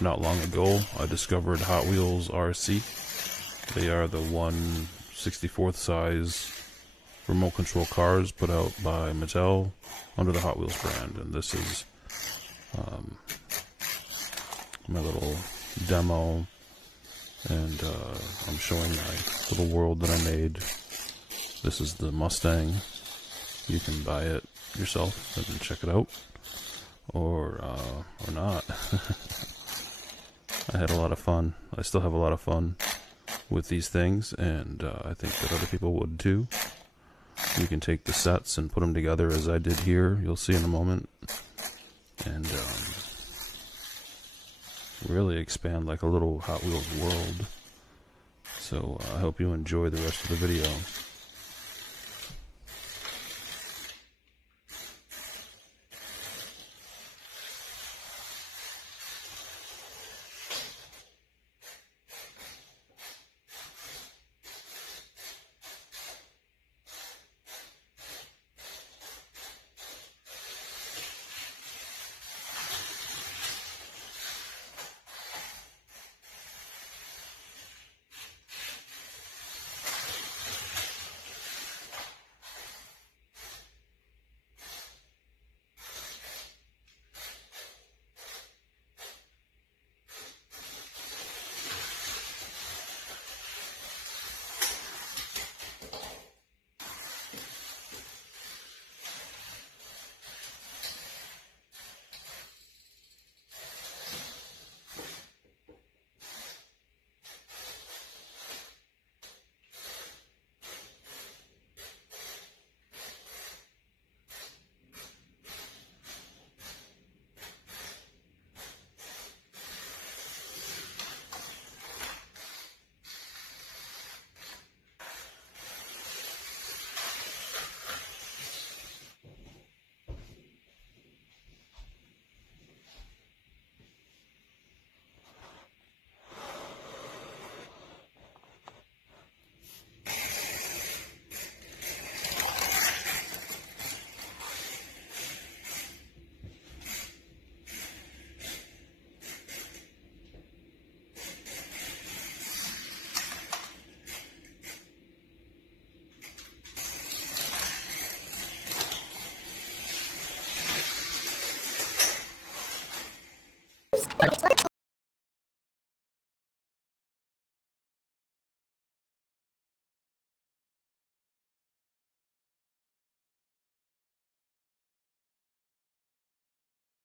not long ago, I discovered Hot Wheels RC. They are the 1/64th size remote control cars put out by Mattel under the Hot Wheels brand. And this is my little demo, and I'm showing my little world that I made. This is the Mustang. You can buy it yourself and check it out, or not. I had a lot of fun. I still have a lot of fun with these things, and I think that other people would too. You can take the sets and put them together as I did here. You'll see in a moment, and really expand like a little Hot Wheels world. So I hope you enjoy the rest of the video.